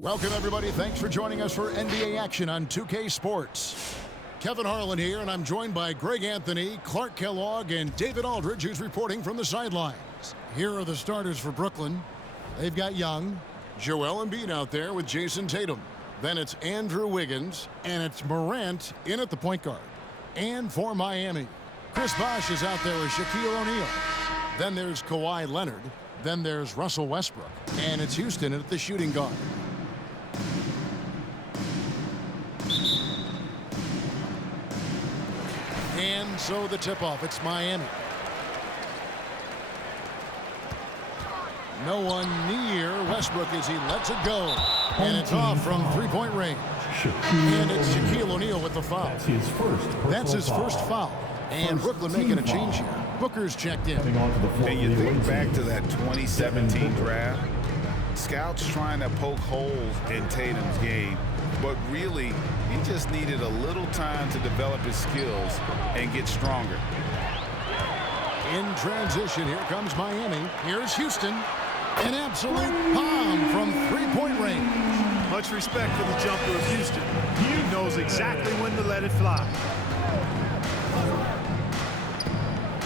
Welcome, everybody. Thanks for joining us for NBA action on 2K Sports. Kevin Harlan here, and I'm joined by Greg Anthony, Clark Kellogg, and David Aldridge, who's reporting from the sidelines. Here are the starters for Brooklyn. They've got Young, Joel Embiid out there with Jason Tatum. Then it's Andrew Wiggins, and it's Morant in at the point guard. And for Miami, Chris Bosh is out there with Shaquille O'Neal. Then there's Kawhi Leonard. Then there's Russell Westbrook. And it's Houston at the shooting guard. And so the tip-off, it's Miami. No one near Westbrook as he lets it go. And it's off from three-point range. And it's Shaquille O'Neal with the foul. That's his first foul. And Brooklyn making a change here. Booker's checked in. And you think back to that 2017 draft, scouts trying to poke holes in Tatum's game, but really, he just needed a little time to develop his skills and get stronger. In transition, here comes Miami. Here's Houston. An absolute bomb from three-point range. Much respect for the jumper of Houston. He knows exactly when to let it fly.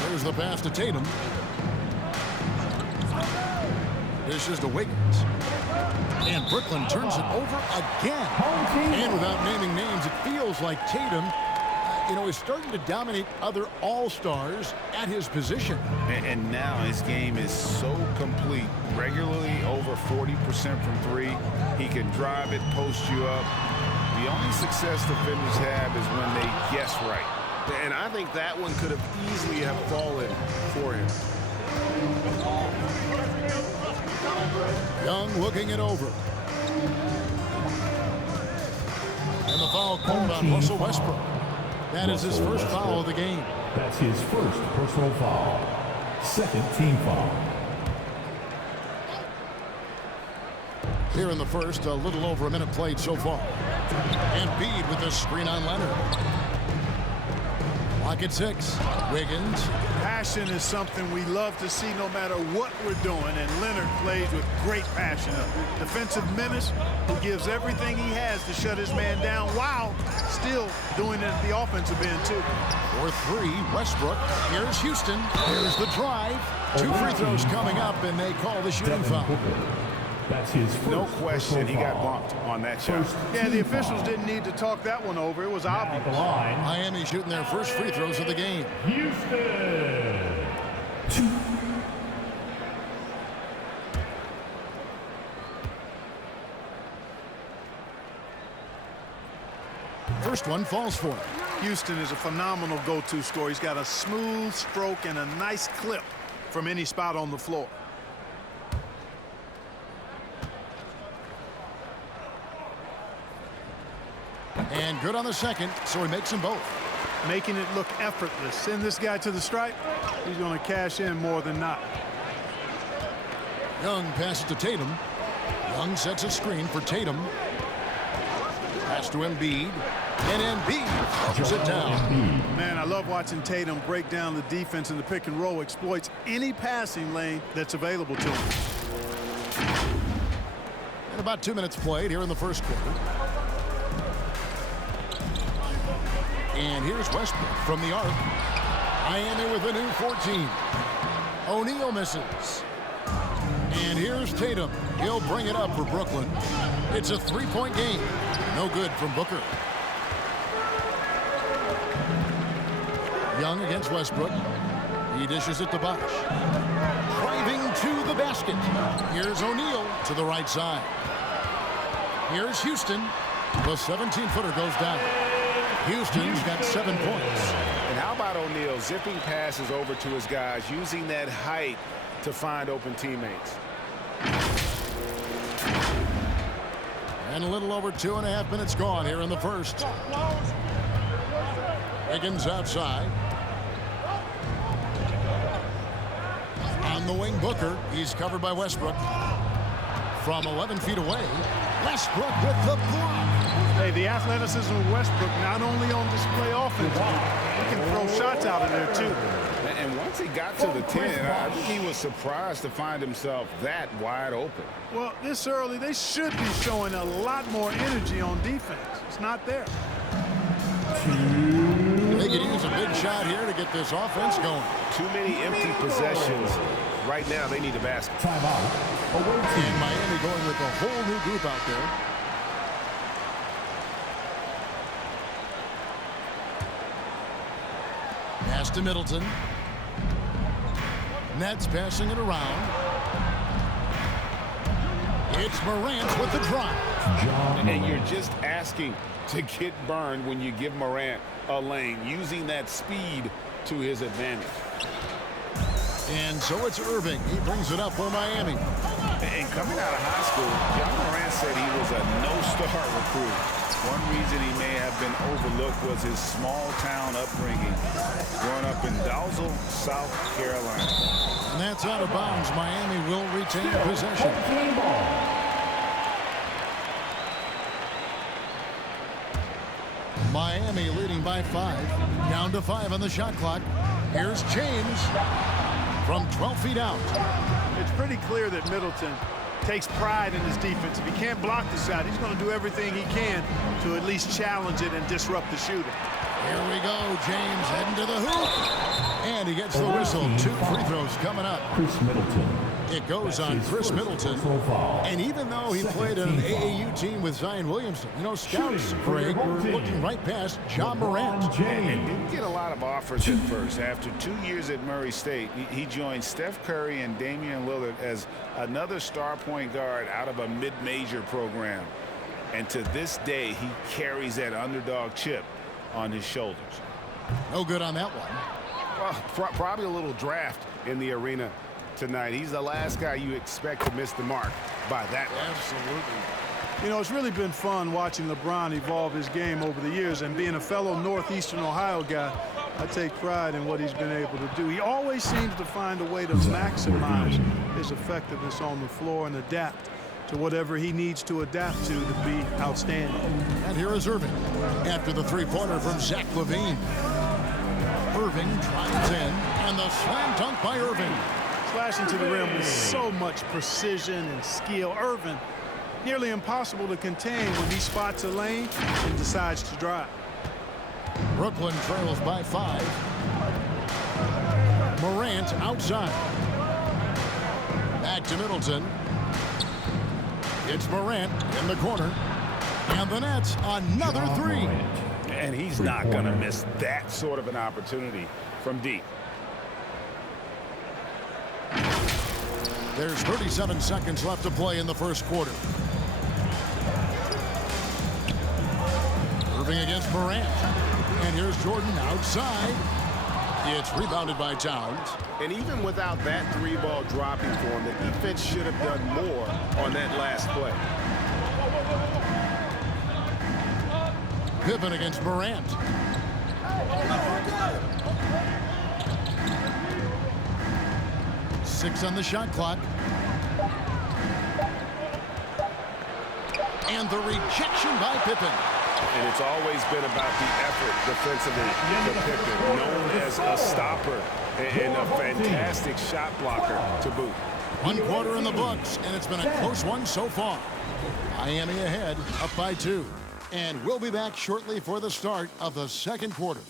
There's the pass to Tatum. This is to Wiggins. And Brooklyn turns it over again. And without naming names, it feels like Tatum, is starting to dominate other all-stars at his position. And now his game is so complete. Regularly over 40% from three. He can drive it, post you up. The only success defenders have is when they guess right. And I think that one could have easily have fallen for him. Young looking it over. And the foul called on Russell Westbrook. That is his first foul of the game. That's his first personal foul. Second team foul. Here in the first, a little over a minute played so far. And Embiid with the screen on Leonard. Lock at 6. Wiggins. Passion is something we love to see no matter what we're doing, and Leonard plays with great passion. A defensive menace who gives everything he has to shut his man down while still doing it at the offensive end, too. For 3, Westbrook. Here's Houston. Here's the drive. 2 free throws coming up, and they call the shooting foul. That's his first. No question, he got bumped on that shot. Yeah, the officials didn't need to talk that one over. It was obvious. Miami shooting their first free throws of the game. Houston. 2. First one falls for him. Houston is a phenomenal go-to scorer. He's got a smooth stroke and a nice clip from any spot on the floor. And good on the second, so he makes them both. Making it look effortless. Send this guy to the stripe. He's going to cash in more than not. Young passes to Tatum. Young sets a screen for Tatum. Pass to Embiid. And Embiid drops it down. Man, I love watching Tatum break down the defense in the pick and roll. Exploits any passing lane that's available to him. And about 2 minutes played here in the first quarter. And here's Westbrook from the arc. Miami with a new 14. O'Neal misses. And here's Tatum. He'll bring it up for Brooklyn. It's a 3-point game. No good from Booker. Young against Westbrook. He dishes it to Bosh. Driving to the basket. Here's O'Neal to the right side. Here's Houston. The 17-footer goes down. Houston's got 7 points. And how about O'Neal zipping passes over to his guys, using that height to find open teammates? And a little over 2.5 minutes gone here in the first. Wiggins outside. On the wing, Booker. He's covered by Westbrook. From 11 feet away, Westbrook with the block. Hey, the athleticism of Westbrook not only on display offensively, he can throw shots out of there too. And once he got to the 10, I think he was surprised to find himself that wide open. Well, this early, they should be showing a lot more energy on defense. It's not there. They could use a big shot here to get this offense going. Too many empty possessions. Right now, they need a basket. Timeout. And Miami going with a whole new group out there. Pass to Middleton. Nets passing it around. It's Morant with the drive. And you're just asking to get burned when you give Morant a lane, using that speed to his advantage. And so it's Irving. He brings it up for Miami. And coming out of high school, John Morant said he was a no-star recruit. One reason he may have been overlooked was his small-town upbringing, growing up in Dalzell, South Carolina. And that's out of bounds. Miami will retain possession. Miami leading by 5. Down to 5 on the shot clock. Here's James from 12 feet out. It's pretty clear that Middleton takes pride in his defense. If he can't block the shot, he's going to do everything he can to at least challenge it and disrupt the shooting. Here we go. James heading to the hoop. And he gets the whistle. 2 free throws coming up. Chris Middleton. It goes on Chris Middleton. And even though he played on an AAU team with Zion Williamson, you know, scouts, Greg, were looking right past John Morant. And didn't get a lot of offers at first. After 2 years at Murray State, he joined Steph Curry and Damian Lillard as another star point guard out of a mid-major program. And to this day, he carries that underdog chip on his shoulders. No good on that one. Well, probably a little draft in the arena tonight. He's the last guy you expect to miss the mark by that much. Absolutely. You know, it's really been fun watching LeBron evolve his game over the years, and being a fellow Northeastern Ohio guy, I take pride in what he's been able to do. He always seems to find a way to maximize his effectiveness on the floor and adapt to whatever he needs to adapt to be outstanding. And here is Irving after the three-pointer from Zach LaVine. Irving drives in, and the slam dunk by Irving. Slashing to the rim with so much precision and skill. Irving, nearly impossible to contain when he spots a lane and decides to drive. Brooklyn trails by 5. Morant outside. Back to Middleton. It's Morant in the corner. And the Nets, another 3. And he's not going to miss that sort of an opportunity from deep. There's 37 seconds left to play in the first quarter. Irving against Morant. And here's Jordan outside. It's rebounded by Towns. And even without that 3-ball dropping for him, the defense should have done more on that last play. Pippen against Morant. Six on the shot clock. And the rejection by Pippen. And it's always been about the effort defensively for Pippen, known as a stopper and a fantastic shot blocker to boot. 1 quarter in the books, and it's been a close one so far. Miami ahead, up by 2. And we'll be back shortly for the start of the second quarter.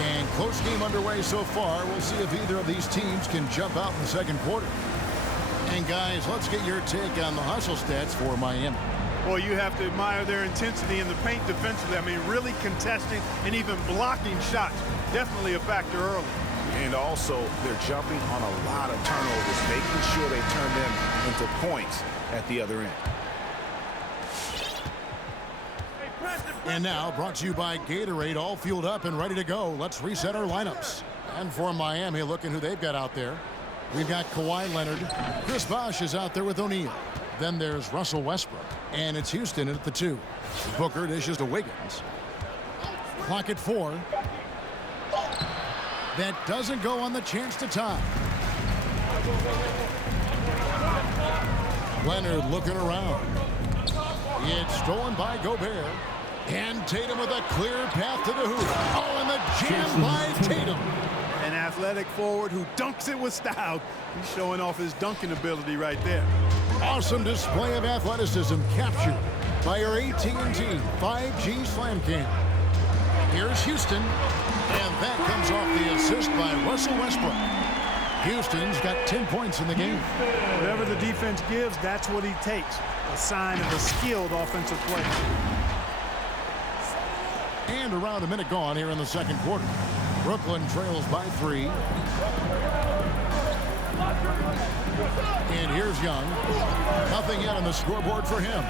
And close game underway so far. We'll see if either of these teams can jump out in the second quarter. And guys, let's get your take on the hustle stats for Miami. Well, you have to admire their intensity in the paint defensively. I mean, really contesting and even blocking shots. Definitely a factor early. And also, they're jumping on a lot of turnovers, making sure they turn them into points at the other end. And now, brought to you by Gatorade, all fueled up and ready to go. Let's reset our lineups. And for Miami, looking who they've got out there. We've got Kawhi Leonard. Chris Bosh is out there with O'Neal. Then there's Russell Westbrook. And it's Houston at the 2. Booker dishes to Wiggins. Clock at 4. That doesn't go on the chance to tie. Leonard looking around. It's stolen by Gobert. And Tatum with a clear path to the hoop. Oh, and the jam by Tatum. An athletic forward who dunks it with style. He's showing off his dunking ability right there. Awesome display of athleticism captured by our AT&T 5G Slam Cam. Here's Houston, and that comes off the assist by Russell Westbrook. Houston's got 10 points in the game. Whatever the defense gives, that's what he takes. A sign of a skilled offensive play. And around a minute gone here in the second quarter. Brooklyn trails by 3. And here's Young. Nothing yet on the scoreboard for him.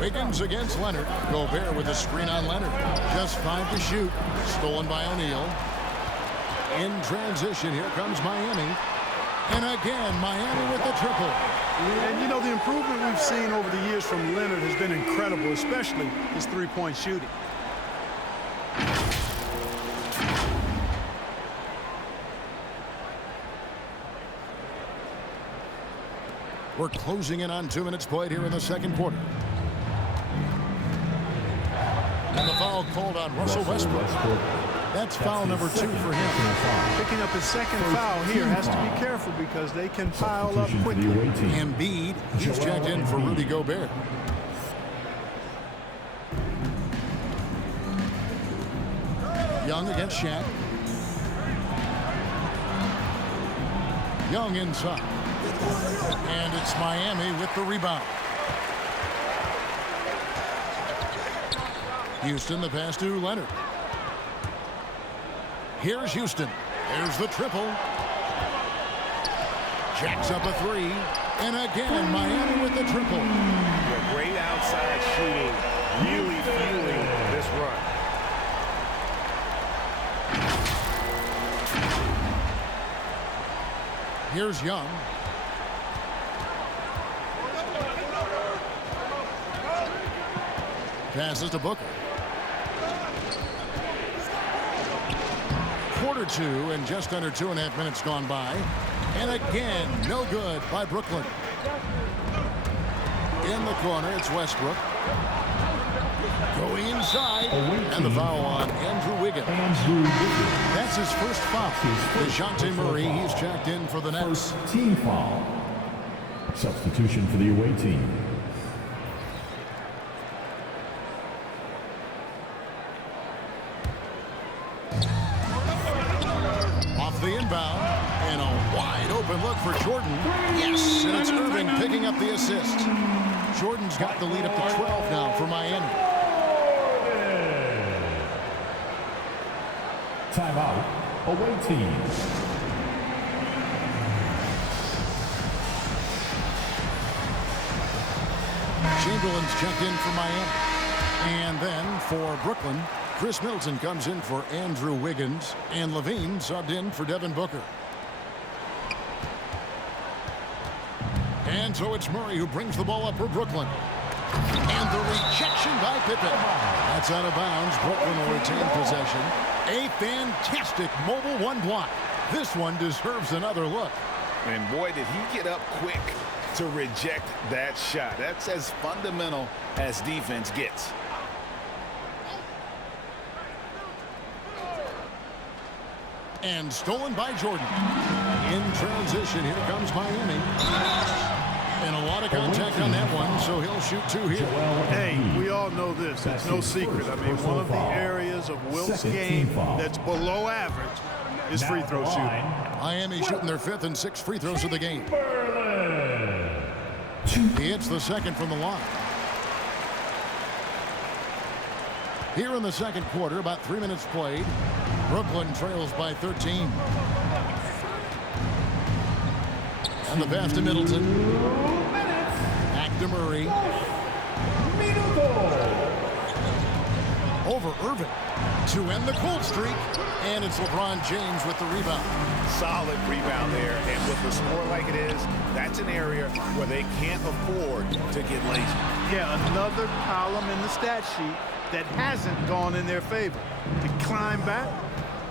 Wiggins against Leonard. Gobert with a screen on Leonard. Just 5 to shoot. Stolen by O'Neal. In transition, here comes Miami. And again, Miami with the triple. And, you know, the improvement we've seen over the years from Leonard has been incredible, especially his three-point shooting. We're closing in on 2 minutes played here in the second quarter. And the foul called on Russell Westbrook. That's foul number 2 for him. Picking up his second foul here, has to be careful because they can pile up quickly. Embiid, he's checked in for Rudy Gobert. Young against Shaq. Young inside. And it's Miami with the rebound. Houston, the pass to Leonard. Here's Houston. There's the triple. Jacks up a 3. And again, Miami with the triple. Yeah, great outside shooting. Really fueling this run. Here's Young. Passes to Booker. Quarter 2 and just under 2.5 minutes gone by. And again, no good by Brooklyn. In the corner, it's Westbrook. Going inside. And the foul on Andrew Wiggins. That's his first foul. DeJounte Murray, he's checked in for the Nets. First team foul. Substitution for the away team. Off the inbound, and a wide open look for Jordan. Yes, and it's Irving picking up the assist. Jordan's got the lead up to 12 now for Miami. Timeout. Away team. Chamberlain's checked in for Miami. And then for Brooklyn, Chris Middleton comes in for Andrew Wiggins, and Levine subbed in for Devin Booker. And so it's Murray who brings the ball up for Brooklyn. And the rejection by Pippen. That's out of bounds. Brooklyn will retain possession. A fantastic mobile one block. This one deserves another look. And boy, did he get up quick to reject that shot. That's as fundamental as defense gets. And stolen by Jordan. In transition, here comes Miami. And a lot of contact on that one, so he'll shoot 2 here. Hey, we all know this. It's no secret. I mean, one of the areas of Wilt's game that's below average is free throw shooting. Miami shooting their 5th and 6th free throws of the game. He hits the second from the line. Here in the second quarter, about 3 minutes played. Brooklyn trails by 13. And the pass to Middleton. Back to Murray. Over Irving to end the cold streak. And it's LeBron James with the rebound. Solid rebound there. And with the score like it is, that's an area where they can't afford to get lazy. Yeah, another column in the stat sheet that hasn't gone in their favor. To climb back,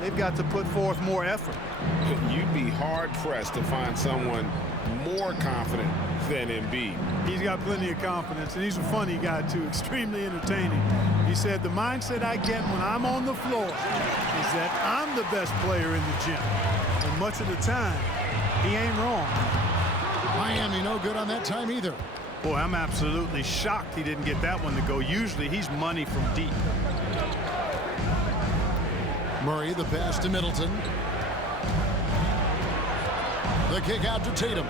they've got to put forth more effort. You'd be hard-pressed to find someone more confident than Embiid. He's got plenty of confidence, and he's a funny guy, too, extremely entertaining. He said, the mindset I get when I'm on the floor is that I'm the best player in the gym. And much of the time, he ain't wrong. Miami no good on that time either. Boy, I'm absolutely shocked he didn't get that one to go. Usually, he's money from deep. Murray, the pass to Middleton. The kick out to Tatum.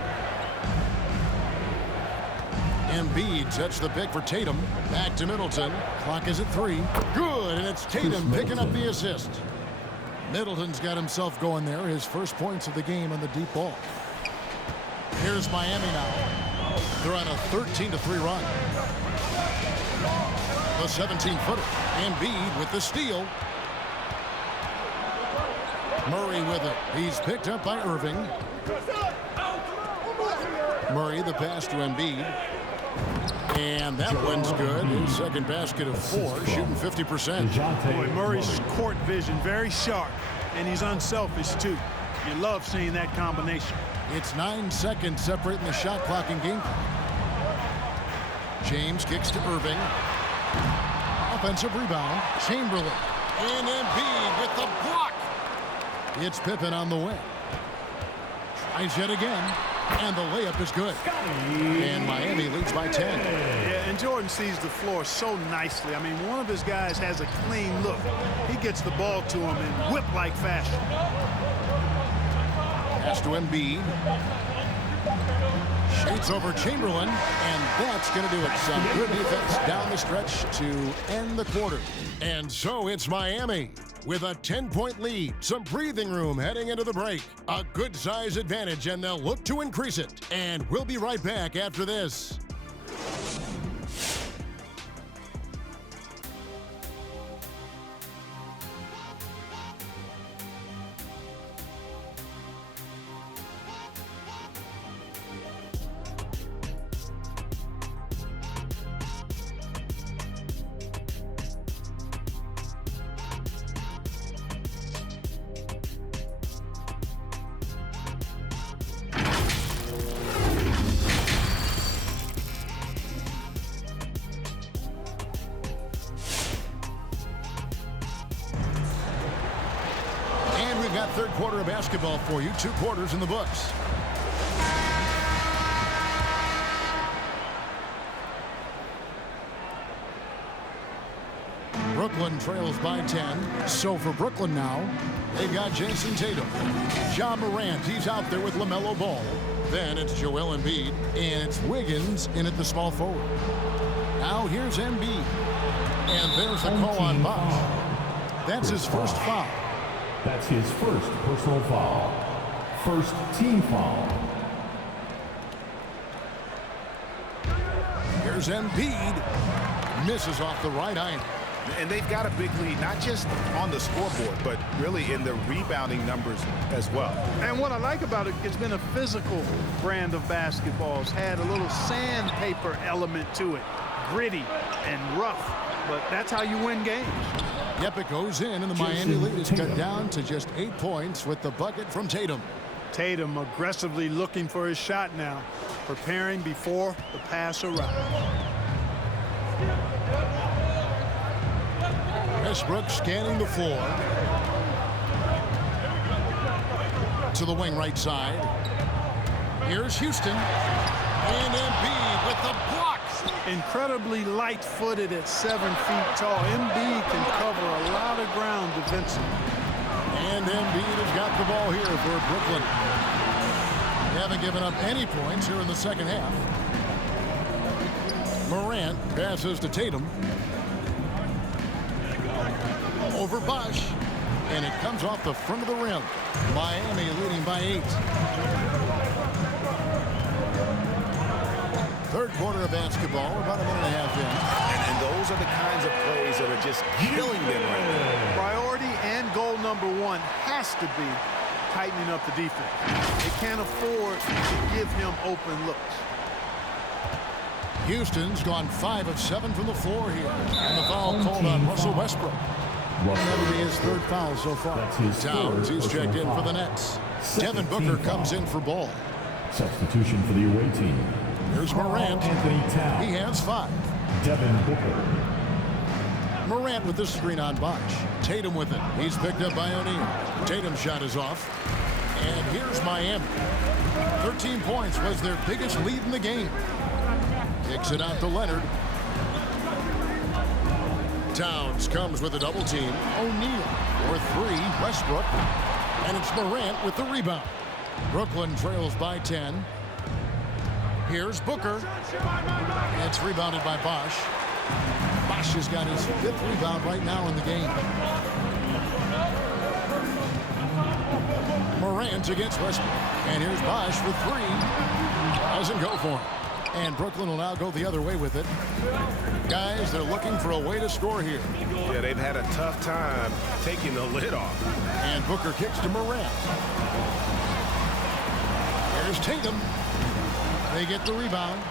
Embiid sets the pick for Tatum. Back to Middleton. Clock is at 3. Good, and it's Tatum picking up the assist. Middleton's got himself going there. His first points of the game on the deep ball. Here's Miami now. They're on a 13-3 run. The 17-footer. Embiid with the steal. Murray with it. He's picked up by Irving. Murray, the pass to Embiid. And that one's good. His second basket of 4, shooting 50%. Boy, Murray's court vision very sharp, and he's unselfish, too. You love seeing that combination. It's 9 seconds separating the shot clock and game clock. James kicks to Irving. Offensive rebound. Chamberlain. And Embiid with the block. It's Pippen on the wing. Tries yet again. And the layup is good. And Miami leads by 10. Yeah, and Jordan sees the floor so nicely. I mean, one of his guys has a clean look. He gets the ball to him in whip-like fashion. Pass to Embiid. Shades over Chamberlain, and that's going to do it. Some good defense down the stretch to end the quarter. And so it's Miami with a 10-point lead. Some breathing room heading into the break. A good size advantage, and they'll look to increase it. And we'll be right back after this. Third quarter of basketball for you. 2 quarters in the books. Brooklyn trails by 10. So for Brooklyn now, they've got Jason Tatum. Ja Morant, he's out there with LaMelo Ball. Then it's Joel Embiid, and it's Wiggins in at the small forward. Now here's Embiid. And there's the call on Bosh. That's his first foul. That's his first personal foul. First team foul. Here's Embiid. Misses off the right iron. And they've got a big lead, not just on the scoreboard, but really in the rebounding numbers as well. And what I like about it, it's been a physical brand of basketball. It's had a little sandpaper element to it. Gritty and rough, but that's how you win games. Yep, it goes in, and the Miami lead is cut down to just 8 points with the bucket from Tatum. Tatum aggressively looking for his shot now, preparing before the pass arrives. Westbrook scanning the floor. To the wing right side. Here's Houston. And Embiid with the block. Incredibly light-footed at 7 feet tall. Embiid can cover a lot of ground defensively. And Embiid has got the ball here for Brooklyn. They haven't given up any points here in the second half. Morant passes to Tatum. Over Bosh. And it comes off the front of the rim. Miami leading by 8. Third quarter of basketball, about a minute and a half in. And those are the kinds of plays that are just killing them right now. Priority and goal number 1 has to be tightening up the defense. They can't afford to give him open looks. Houston's gone 5 of 7 from the floor here. And the foul called on Russell Westbrook. And that'll be his 3rd foul so far. Towns, who's checked in for the Nets. Devin Booker comes in for Ball. Substitution for the away team. Here's Morant. He has 5. Devin Booker. Morant with the screen on Bosh. Tatum with it. He's picked up by O'Neal. Tatum's shot is off. And here's Miami. 13 points was their biggest lead in the game. Kicks it out to Leonard. Towns comes with a double team. O'Neal for 3. Westbrook. And it's Durant with the rebound. Brooklyn trails by 10. Here's Booker. It's rebounded by Bosh. Bosh has got his 5th rebound right now in the game. Morant against Westbrook. And here's Bosh for 3. Doesn't go for him. And Brooklyn will now go the other way with it. Guys, they're looking for a way to score here. Yeah, they've had a tough time taking the lid off. And Booker kicks to Morant. There's Tatum. They get the rebound.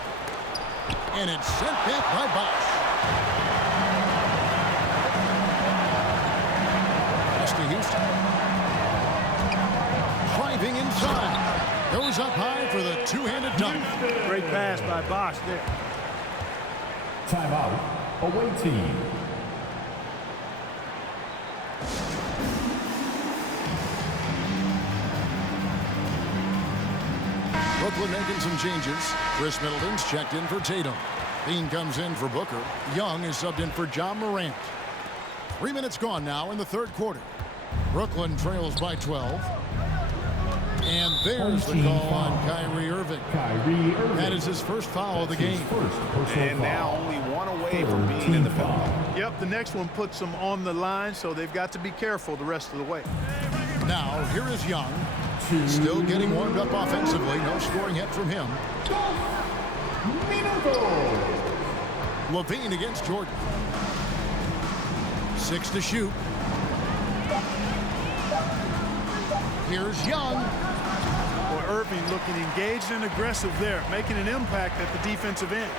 And it's sent back by Bosh. Pass to Houston. Driving inside. Goes up high for the two-handed dunk. Great pass by Bosh there. Timeout. Away team. Brooklyn making some changes. Chris Middleton's checked in for Tatum. Bean comes in for Booker. Young is subbed in for John Morant. 3 minutes gone now in the 3rd quarter. Brooklyn trails by 12. And there's the call on Kyrie Irving. That is his 1st foul of the game. And now only 1 away from being in the penalty. Yep, the next one puts them on the line, so they've got to be careful the rest of the way. Now, here is Young. Still getting warmed up offensively. No scoring hit from him. Levine against Jordan. 6 to shoot. Here's Young. Boy, Irving looking engaged and aggressive there, making an impact at the defensive end.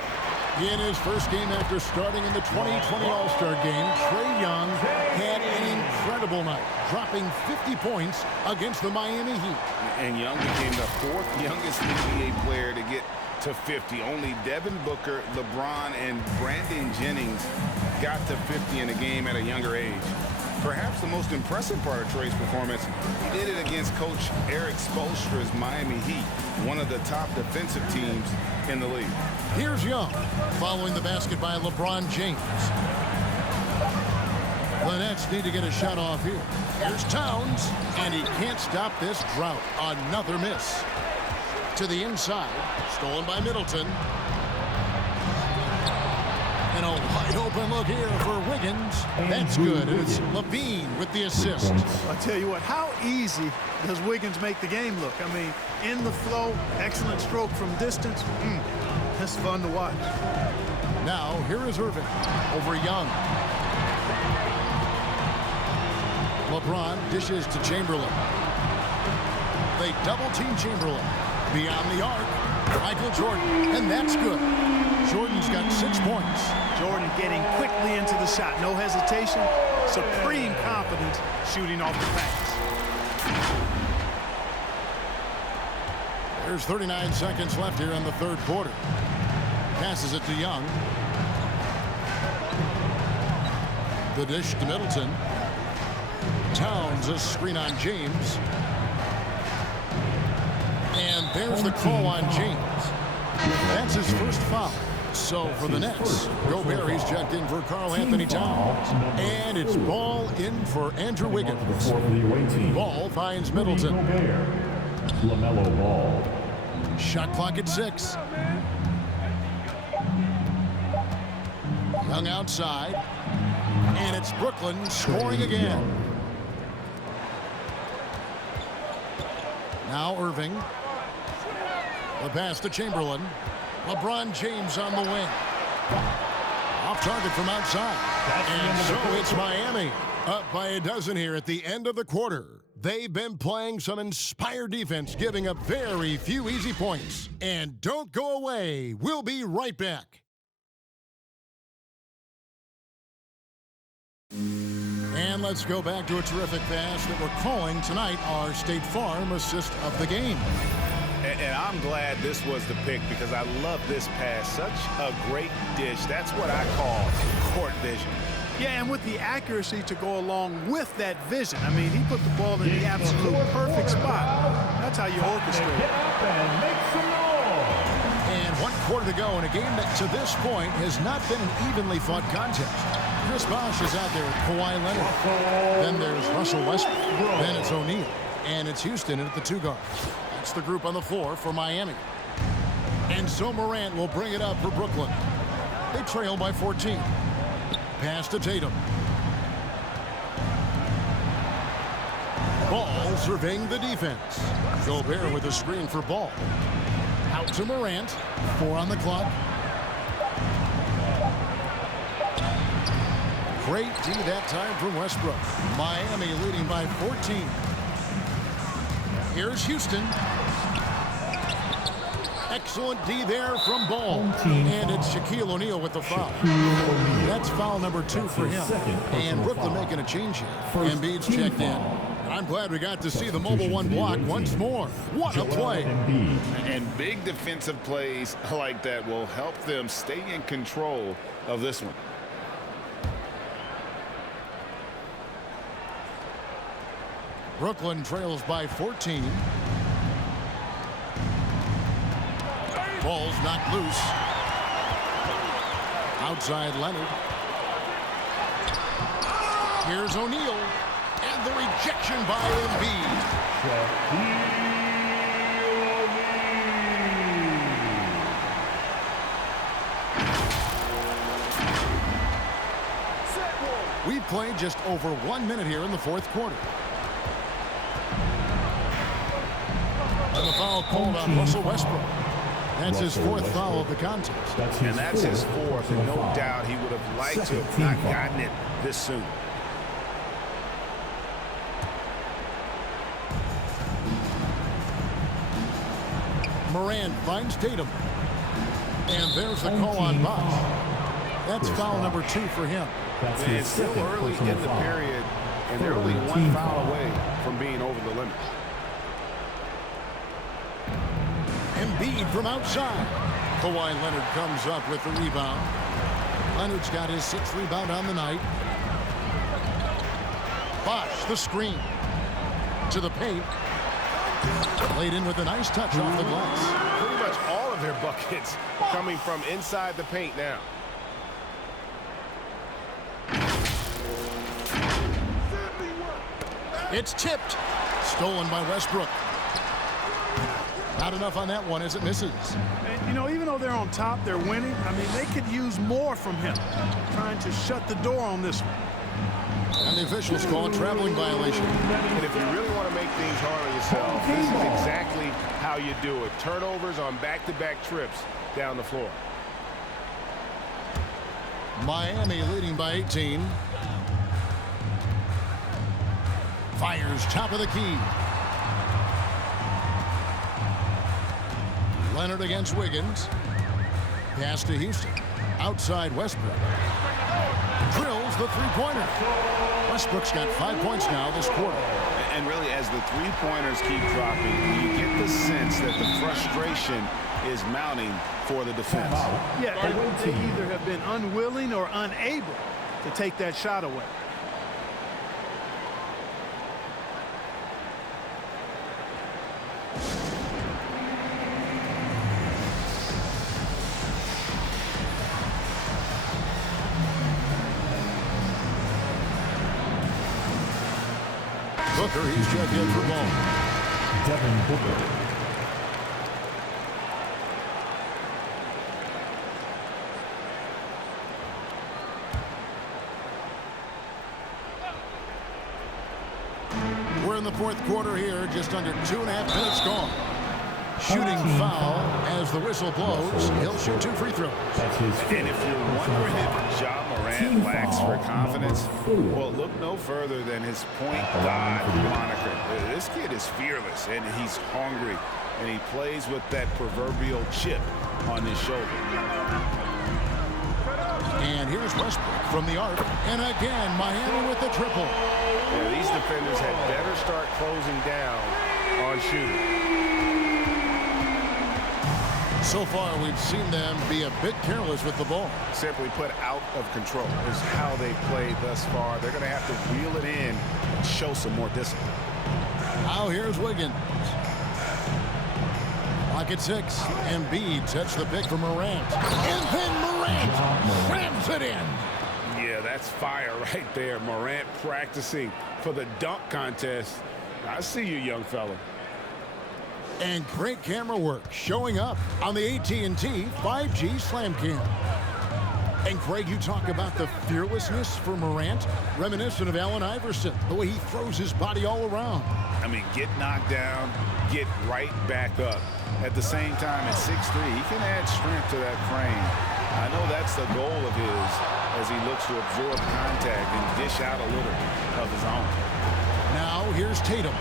In his 1st game after starting in the 2020 All-Star game, Trae Young had an incredible night, dropping 50 points against the Miami Heat. And Young became the 4th youngest NBA player to get to 50. Only Devin Booker, LeBron, and Brandon Jennings got to 50 in a game at a younger age. Perhaps the most impressive part of Trae's performance, he did it against Coach Eric Spoelstra's Miami Heat, one of the top defensive teams in the league. Here's Young, following the basket by LeBron James. The Nets need to get a shot off here. Here's Towns, and he can't stop this drought. Another miss. To the inside, stolen by Middleton. And a wide open look here for Wiggins. That's good. And it's Levine with the assist. I tell you what, how easy does Wiggins make the game look? I mean, in the flow, excellent stroke from distance. That's fun to watch. Now, here is Irving over Young. LeBron dishes to Chamberlain. They double-team Chamberlain. Beyond the arc, Michael Jordan, and that's good. Jordan's got 6 points. Jordan getting quickly into the shot. No hesitation. Supreme confidence shooting off the pass. There's 39 seconds left here in the 3rd quarter. Passes it to Young. The dish to Middleton. Towns a screen on James. And there's the call on James. That's his 1st foul. So for the Nets, Gobert, he's checked in for Karl Anthony Towns. And it's ball in for Andrew Wiggins. Ball finds Middleton. LaMelo Ball. Shot clock at 6. Young outside. And it's Brooklyn scoring again. Now Irving. The pass to Chamberlain. LeBron James on the wing. Off target from outside. And so it's Miami. Up by a dozen here at the end of the quarter. They've been playing some inspired defense, giving up very few easy points. And don't go away. We'll be right back. And let's go back to a terrific pass that we're calling tonight our State Farm assist of the game. And I'm glad this was the pick because I love this pass. Such a great dish. That's what I call court vision. Yeah, and with the accuracy to go along with that vision. I mean, he put the ball in the absolute perfect spot. That's how you orchestrate it. And 1 quarter to go in a game that to this point has not been an evenly fought contest. Chris Bosh is out there with Kawhi Leonard. Then there's Russell Westbrook. Then it's O'Neal. And it's Houston at the 2 guard. That's the group on the floor for Miami. And so Morant will bring it up for Brooklyn. They trail by 14. Pass to Tatum. Ball surveying the defense. Gobert with a screen for Ball. Out to Morant. 4 on the clock. Great D that time from Westbrook. Miami leading by 14. Here's Houston. Excellent D there from Ball. And it's Shaquille O'Neal with the foul. That's foul number 2 for him. And Brooklyn making a change here. Embiid's checked in. I'm glad we got to see the mobile 1 block once more. What a play. And big defensive plays like that will help them stay in control of this one. Brooklyn trails by 14. Ball's knocked loose. Outside Leonard. Here's O'Neal. And the rejection by Embiid. We played just over 1 minute here in the 4th quarter. And the foul called on Russell Westbrook. That's his 4th foul of the contest. And that's his 4th, and no doubt he would have liked to have not gotten it this soon. Morant finds Tatum. And there's the call on Bosh. That's foul number 2 for him. It's still early in the period, and they're only 1 foul away from being over the limit. Embiid from outside. Kawhi Leonard comes up with the rebound. Leonard's got his 6th rebound on the night. Bosh, the screen. To the paint. Laid in with a nice touch off the glass. Pretty much all of their buckets coming from inside the paint now. It's tipped. Stolen by Westbrook. Not enough on that one as it misses. And, you know, even though they're on top, they're winning. I mean, they could use more from him. Trying to shut the door on this one. And the officials call a traveling violation. And if you really want to make things hard on yourself, this is exactly how you do it. Turnovers on back-to-back trips down the floor. Miami leading by 18. Fires top of the key. Leonard against Wiggins. Pass to Houston. Outside Westbrook. Drills the 3-pointer. Westbrook's got 5 points now this quarter. And really, as the 3-pointers keep dropping, you get the sense that the frustration is mounting for the defense. Yeah, they either have been unwilling or unable to take that shot away. Booker, he's checked in for Ball. Devin Booker. We're in the 4th quarter here, just under 2.5 minutes gone. Shooting foul as the whistle blows. He'll shoot 2 free throws. And if you're wondering if Ja Morant lacks for confidence, well, look no further than his point guard moniker. This kid is fearless, and he's hungry, and he plays with that proverbial chip on his shoulder. And here's Westbrook from the arc. And again, Miami with the triple. Yeah, these defenders had better start closing down on shooting. So far, we've seen them be a bit careless with the ball. Simply put, out of control is how they played thus far. They're going to have to reel it in and show some more discipline. Now here's Wiggins. Clock at 6. Embiid sets the pick for Morant. And then Morant rams it in. Yeah, that's fire right there. Morant practicing for the dunk contest. I see you, young fella. And great camera work showing up on the AT&T 5G Slam Cam. And Greg, you talk about the fearlessness for Morant, reminiscent of Allen Iverson, the way he throws his body all around. I mean, get knocked down, get right back up. At the same time, at 6'3", he can add strength to that frame. I know that's the goal of his as he looks to absorb contact and dish out a little of his own. Now here's Tatum.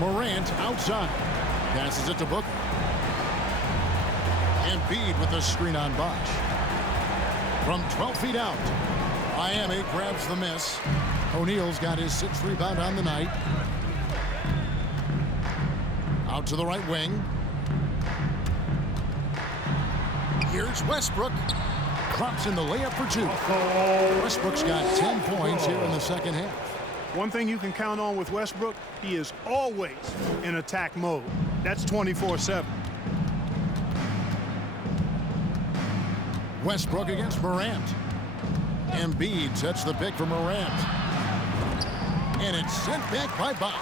Morant outside. Passes it to Booker. Embiid with the screen on Bosh. From 12 feet out. Miami grabs the miss. O'Neal's got his 6th rebound on the night. Out to the right wing. Here's Westbrook. Drops in the layup for 2. Westbrook's got 10 points here in the second half. One thing you can count on with Westbrook, he is always in attack mode. That's 24/7. Westbrook against Morant. Embiid sets the pick for Morant. And it's sent back by Bosh.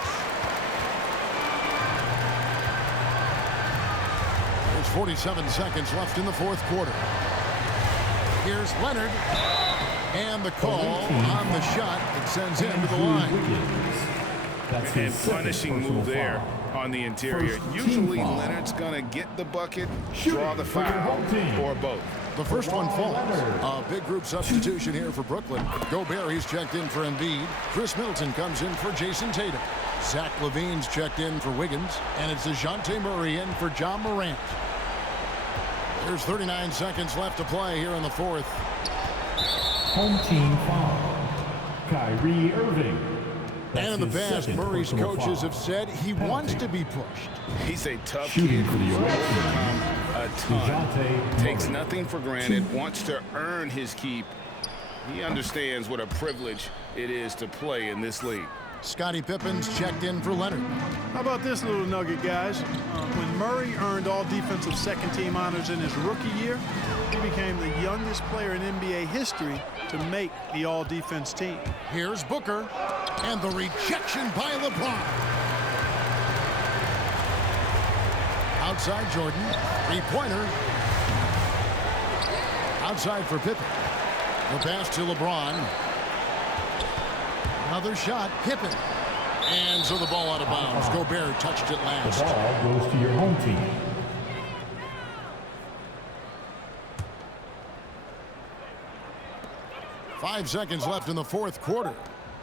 There's 47 seconds left in the 4th quarter. Here's Leonard. And the call on the shot that sends him to the line. And punishing move there on the interior. Usually Leonard's going to get the bucket, draw the foul, or both. The first one falls. A big group substitution here for Brooklyn. Gobert, he's checked in for Embiid. Chris Middleton comes in for Jason Tatum. Zach LaVine's checked in for Wiggins. And it's DeJounte Murray in for John Morant. There's 39 seconds left to play here in the 4th. Home team foul. Kyrie Irving. And in the past, Murray's coaches have said he wants to be pushed. He's a tough Shooting kid for the who's Orlando overcome a ton. DeJounte Takes Murray. nothing for granted, wants to earn his keep. He understands what a privilege it is to play in this league. Scottie Pippen's checked in for Leonard. How about this little nugget, guys? When Murray earned all defensive second-team honors in his rookie year, he became the youngest player in NBA history to make the all-defense team. Here's Booker. And the rejection by LeBron. Outside Jordan. 3-pointer. Outside for Pippen. The pass to LeBron. Another shot. Pippen. And so the ball out of bounds. Gobert touched it last. The ball goes to your home team. Five seconds left in the 4th quarter.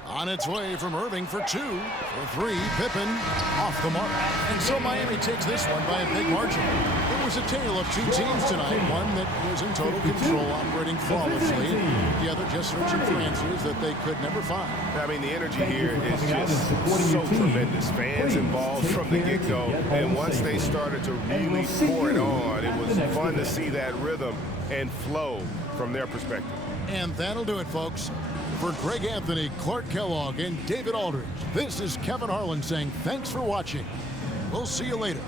On its way from Irving for 2. For 3, Pippen off the mark. And so Miami takes this one by a big margin. It was a tale of 2 teams tonight. One that was in total control, operating flawlessly. The other just searching for answers that they could never find. I mean, the energy here is just so tremendous. Fans involved from the get-go. And once they started to really pour it on, it was fun to see that rhythm and flow from their perspective. And that'll do it, folks. For Greg Anthony, Clark Kellogg, and David Aldridge, this is Kevin Harlan saying thanks for watching. We'll see you later.